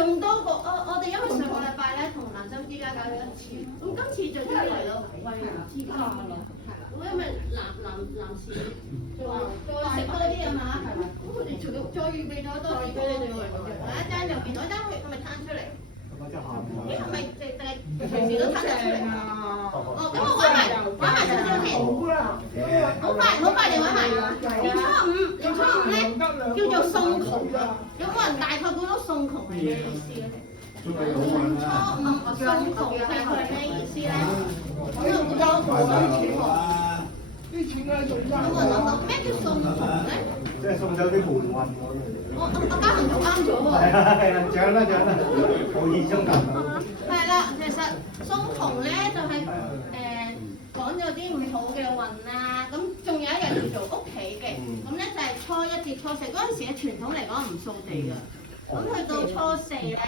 仲多過我哋因為上個禮拜咧同南洲之家搞咗一次，咁今次就真係為咗之家咯，係啦，咁因為男士就話再食多啲啊嘛，係啦，咁佢哋仲要再預備咗多啲俾你哋喎，有一間又見到一間佢係咪攤出嚟？咦係咪定係隨時都攤得出嚟啊？哦，咁我揾埋少少先，好快地揾埋。年初五咧叫做送窮，有冇人大概估到送窮係咩意思咧？年初五送窮大概係咩意思咧？我又估到啲錢咧用有冇人諗到咩叫送窮咧？即係送走啲霉運。我家恒做啱咗喎。係啊，獎啦，無意中答。係啦，其實送窮咧就係講咗啲唔好嘅運啦，咁仲有一日叫做屋企嘅，咁咧就係初一至初四嗰陣時嘅傳統嚟講唔掃地㗎，咁去到初四咧。